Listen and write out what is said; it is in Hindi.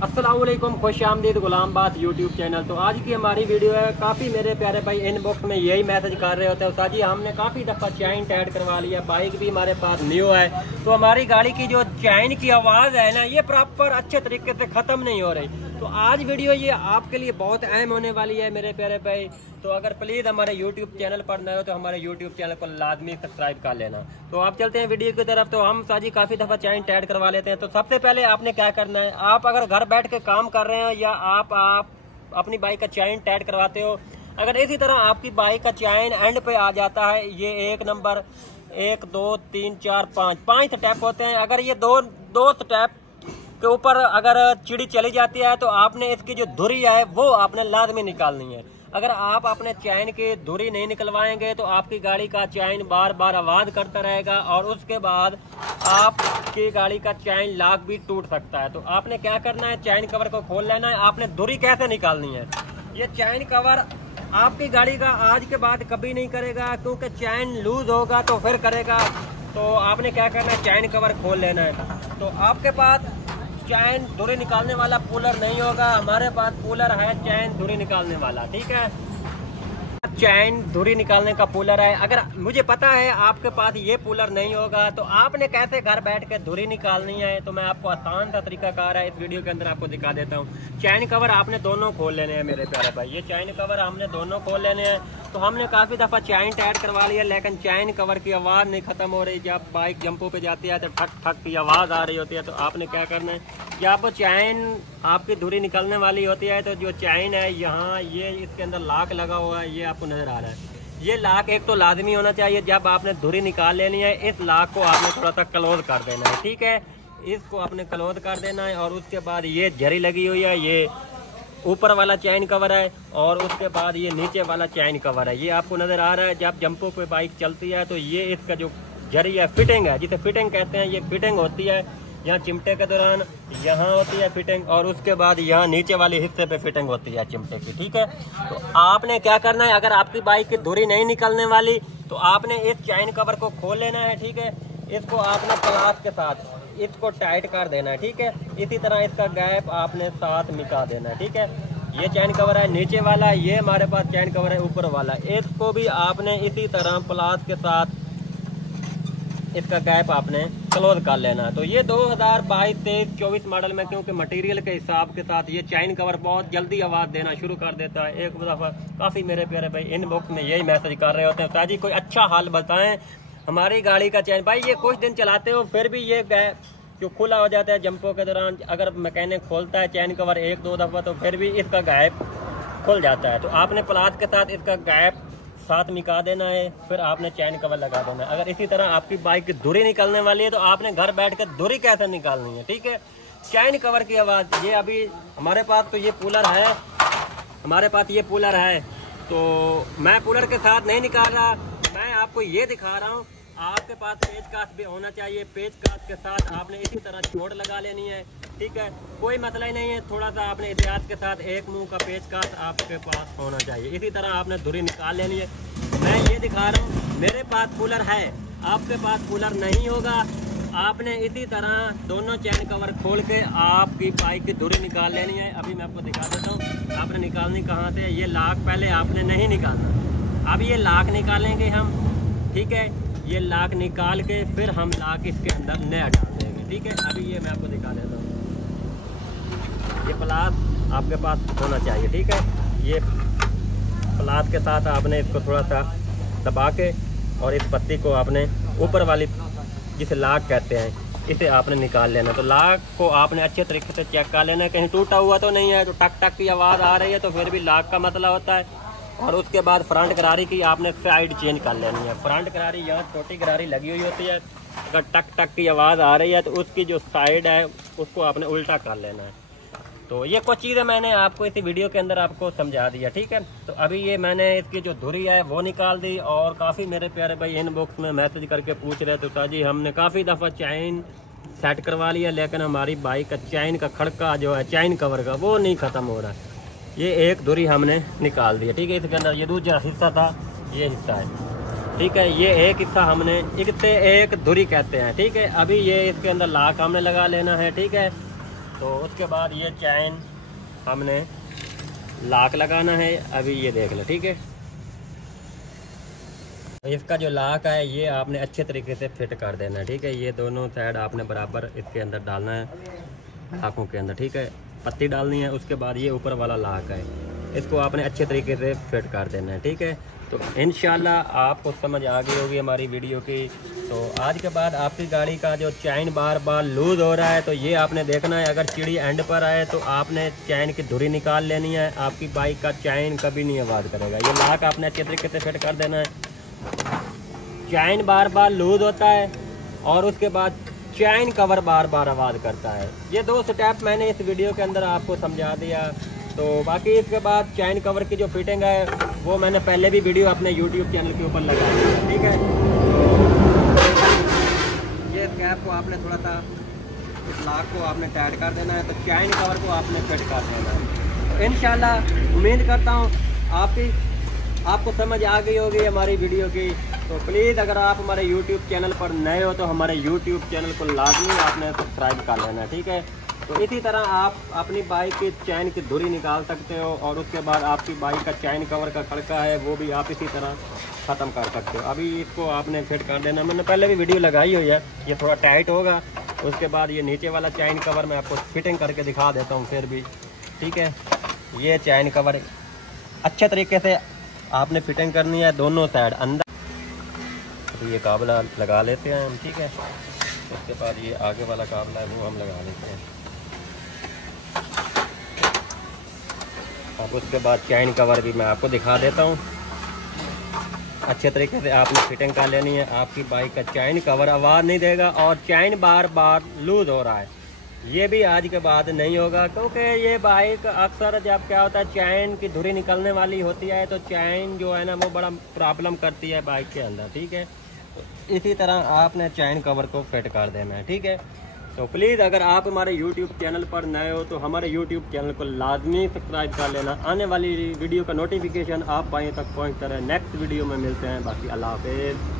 अस्सलामुअलैकुम, खुश आमदीद गुलामबाद यूट्यूब चैनल। तो आज की हमारी वीडियो है। काफ़ी मेरे प्यारे भाई इनबॉक्स में यही मैसेज कर रहे होते हैं, उस्ताद जी हमने काफ़ी दफ़ा चैन टाइट करवा लिया, बाइक भी हमारे पास न्यू है, तो हमारी गाड़ी की जो चैन की आवाज़ है ना, ये प्रॉपर अच्छे तरीके से ख़त्म नहीं हो रही। तो आज वीडियो ये आपके लिए बहुत अहम होने वाली है मेरे प्यारे भाई। तो अगर प्लीज़ हमारे YouTube चैनल पर नए हो तो हमारे YouTube चैनल को लाजमी सब्सक्राइब कर लेना। तो आप चलते हैं वीडियो की तरफ। तो हम साजी काफ़ी दफ़ा चैन टाइट करवा लेते हैं। तो सबसे पहले आपने क्या करना है, आप अगर घर बैठ के काम कर रहे हैं या आप अपनी बाइक का चैन टाइट करवाते हो, अगर इसी तरह आपकी बाइक का चैन एंड पे आ जाता है, ये 1 नंबर 1 2 3 4 5 स्टेप होते हैं, अगर ये दो स्टेप के ऊपर अगर चिड़ी चली जाती है तो आपने इसकी जो धुरी है वो आपने लाजमी निकालनी है। अगर आप अपने चैन की धुरी नहीं निकलवाएंगे तो आपकी गाड़ी का चैन बार बार आवाज़ करता रहेगा और उसके बाद आपकी गाड़ी का चैन लॉक भी टूट सकता है। तो आपने क्या करना है, चैन कवर को खोल लेना है। आपने धुरी कैसे निकालनी है, ये चैन कवर आपकी गाड़ी का आज के बाद कभी नहीं करेगा, क्योंकि चैन लूज होगा तो फिर करेगा। तो आपने क्या करना है, चैन कवर खोल लेना है। तो आपके पास चैन धुरी निकालने वाला पुलर नहीं होगा, हमारे पास पुलर है चैन धुरी निकालने वाला, ठीक है। चैन धुरी निकालने का पुलर है। अगर मुझे पता है आपके पास ये पुलर नहीं होगा तो आपने कैसे घर बैठ के धुरी निकालनी है, तो मैं आपको आसान सा तरीकाकार है इस वीडियो के अंदर आपको दिखा देता हूँ। चैन कवर आपने दोनों खोल लेने हैं मेरे प्यारे भाई, ये चैन कवर हमने दोनों खोल लेने हैं। तो हमने काफ़ी दफ़ा चैन टाइट करवा लिया, लेकिन चैन कवर की आवाज़ नहीं ख़त्म हो रही। जब बाइक जंपों पे जाती है तो ठक ठक की आवाज़ आ रही होती है। तो आपने क्या करना है, जब चैन आपकी धुरी निकलने वाली होती है तो जो चैन है यहाँ ये इसके अंदर लॉक लगा हुआ है, ये आपको नज़र आ रहा है। ये लॉक एक तो लाजमी होना चाहिए। जब आपने धुरी निकाल लेनी है, इस लॉक को आपने थोड़ा सा क्लोज कर देना है, ठीक है। इसको आपने क्लोज कर देना है और उसके बाद ये झरी लगी हुई है, ये ऊपर वाला चैन कवर है और उसके बाद ये नीचे वाला चैन कवर है, ये आपको नज़र आ रहा है। जब जंपों पे बाइक चलती है तो ये इसका जो जरी है, फिटिंग है, जिसे फिटिंग कहते हैं, ये फिटिंग होती है यहाँ चिमटे के दौरान, यहाँ होती है फिटिंग और उसके बाद यहाँ नीचे वाले हिस्से पे फिटिंग होती है चिमटे की, ठीक है। तो आपने क्या करना है, अगर आपकी बाइक की धुरी नहीं निकलने वाली तो आपने इस चैन कवर को खोल लेना है, ठीक है। इसको आपने प्लास के साथ इसको टाइट कर देना है, ठीक है। इसी तरह इसका गैप आपने साथ मिटा देना है, ठीक है। ये चैन कवर है नीचे वाला, ये हमारे पास चैन कवर है ऊपर वाला, इसको भी आपने इसी तरह प्लास के साथ इसका गैप आपने क्लोज कर लेना है। तो ये 2022, 23, 24 मॉडल में, क्योंकि मटेरियल के हिसाब के साथ ये चैन कवर बहुत जल्दी आवाज़ देना शुरू कर देता है। एक दफ़ा काफ़ी मेरे प्यारे भाई इनबॉक्स में यही मैसेज कर रहे होते हैं, ताजी कोई अच्छा हाल बताएं हमारी गाड़ी का चैन। भाई ये कुछ दिन चलाते हो फिर भी ये गैप जो खुला हो जाता है जंपों के दौरान, अगर मैकेनिक खोलता है चैन कवर 1-2 दफ़ा तो फिर भी इसका गैप खुल जाता है। तो आपने प्लास के साथ इसका गैप साथ मिटा देना है, फिर आपने चैन कवर लगा देना है। अगर इसी तरह आपकी बाइक की धुरी निकलने वाली है तो आपने घर बैठ कर धुरी कैसे निकालनी है, ठीक है। चैन कवर की आवाज़, ये अभी हमारे पास तो ये पुलर है, हमारे पास ये पुलर है, तो मैं पुलर के साथ नहीं निकाल रहा, मैं आपको ये दिखा रहा हूँ। आपके पास पेच कास भी होना चाहिए, पेच कास के साथ आपने इसी तरह चोट लगा लेनी है, ठीक है। कोई मसला ही नहीं है, थोड़ा सा आपने एहतियात के साथ एक मुंह का पेच कास आपके पास होना चाहिए। इसी तरह आपने धुरी निकाल लेनी है। मैं ये दिखा रहा हूँ, मेरे पास कूलर है, आपके पास कूलर नहीं होगा, आपने इसी तरह दोनों चैन कवर खोल के आपकी बाइक की धुरी निकाल लेनी है। अभी मैं आपको दिखा देता हूँ आपने निकालनी कहाँ से। ये लाख पहले आपने नहीं निकालना, अब ये लाख निकालेंगे हम, ठीक है। ये लाख निकाल के फिर हम लाख इसके अंदर नया डाल देंगे, ठीक है। अभी ये मैं आपको दिखा देता हूँ, ये प्लास आपके पास होना चाहिए, ठीक है। ये प्लास के साथ आपने इसको थोड़ा सा दबा के और इस पत्ती को आपने ऊपर वाली जिसे लाख कहते हैं इसे आपने निकाल लेना। तो लाख को आपने अच्छे तरीके से चेक कर लेना है, कहीं टूटा हुआ तो नहीं है। तो टक टक की आवाज़ आ रही है तो फिर भी लाख का मसला होता है। और उसके बाद फ्रंट गरारी की आपने साइड चेंज कर लेनी है। फ्रंट गरारी यहाँ छोटी गरारी लगी हुई होती है, अगर टक टक की आवाज़ आ रही है तो उसकी जो साइड है उसको आपने उल्टा कर लेना है। तो ये कुछ चीज़ें मैंने आपको इसी वीडियो के अंदर आपको समझा दिया, ठीक है। तो अभी ये मैंने इसकी जो धुरी है वो निकाल दी। और काफ़ी मेरे प्यारे भाई इनबॉक्स में मैसेज करके पूछ रहे थे, तो जी हमने काफ़ी दफ़ा चैन सेट करवा लिया, लेकिन हमारी बाइक का चैन का खड़का जो है चैन कवर का वो नहीं ख़त्म हो रहा है। ये एक धुरी हमने निकाल दी है, ठीक है। इसके अंदर ये दूसरा हिस्सा था, ये हिस्सा है, ठीक है। ये एक हिस्सा हमने एक धुरी कहते हैं, ठीक है। अभी ये इसके अंदर लाख हमने लगा लेना है, ठीक है। तो उसके बाद ये चैन हमने लॉक लगाना है, अभी ये देख लो, ठीक है। इसका जो लॉक है ये आपने अच्छे तरीके से फिट कर देना है, ठीक है। ये दोनों साइड आपने बराबर इसके अंदर डालना है, लाखों के अंदर, ठीक है। पत्ती डालनी है, उसके बाद ये ऊपर वाला लॉक है, इसको आपने अच्छे तरीके से फिट कर देना है, ठीक है। तो इंशाल्लाह आपको समझ आ गई होगी हमारी वीडियो की। तो आज के बाद आपकी गाड़ी का जो चैन बार बार लूज़ हो रहा है तो ये आपने देखना है। अगर चिड़ी एंड पर आए तो आपने चैन की धुरी निकाल लेनी है, आपकी बाइक का चैन कभी नहीं आवाज़ करेगा। ये लॉक आपने अच्छे तरीके से फिट कर देना है। चैन बार बार लूज़ होता है और उसके बाद चैन कवर बार बार आवाज़ करता है। ये 2 स्टेप मैंने इस वीडियो के अंदर आपको समझा दिया। तो बाकी इसके बाद चैन कवर की जो फिटिंग है वो मैंने पहले भी वीडियो अपने YouTube चैनल के ऊपर लगा दी है, ठीक है। ये कैप को आपने थोड़ा सा इस लॉक को आपने टाइट कर देना है, तो चैन कवर को आपने फिट कर देना है। तो इंशाल्लाह उम्मीद करता हूँ आपको समझ आ गई होगी हमारी वीडियो की। तो प्लीज़ अगर आप हमारे YouTube चैनल पर नए हो तो हमारे YouTube चैनल को लाजमी आपने सब्सक्राइब कर लेना है, ठीक है। तो इसी तरह आप अपनी बाइक की चैन की धुरी निकाल सकते हो और उसके बाद आपकी बाइक का चैन कवर का खड़का है वो भी आप इसी तरह ख़त्म कर सकते हो। अभी इसको आपने फिट कर देना, मैंने पहले भी वीडियो लगाई हुई है। ये थोड़ा टाइट होगा, उसके बाद ये नीचे वाला चैन कवर मैं आपको फिटिंग करके दिखा देता हूँ फिर भी, ठीक है। ये चैन कवर अच्छे तरीके से आपने फिटिंग करनी है दोनों साइड अंदर। तो ये काबला लगा लेते हैं हम, ठीक है। उसके बाद ये आगे वाला काबला है वो हम लगा लेते हैं। अब उसके बाद चैन कवर भी मैं आपको दिखा देता हूँ। अच्छे तरीके से आपने फिटिंग कर लेनी है। आपकी बाइक का चैन कवर आवाज़ नहीं देगा और चैन बार बार लूज़ हो रहा है ये भी आज के बाद नहीं होगा, क्योंकि ये बाइक अक्सर जब क्या होता है चैन की धुरी निकलने वाली होती है तो चैन जो है ना वो बड़ा प्रॉब्लम करती है बाइक के अंदर, ठीक है। तो इसी तरह आपने चैन कवर को फिट कर देना है, ठीक है। तो प्लीज़ अगर आप हमारे YouTube चैनल पर नए हो तो हमारे YouTube चैनल को लाजमी सब्सक्राइब कर लेना। आने वाली वीडियो का नोटिफिकेशन आप बाएं तक पहुंचता रहे। नेक्स्ट वीडियो में मिलते हैं। बाकी अल्लाह हाफिज़।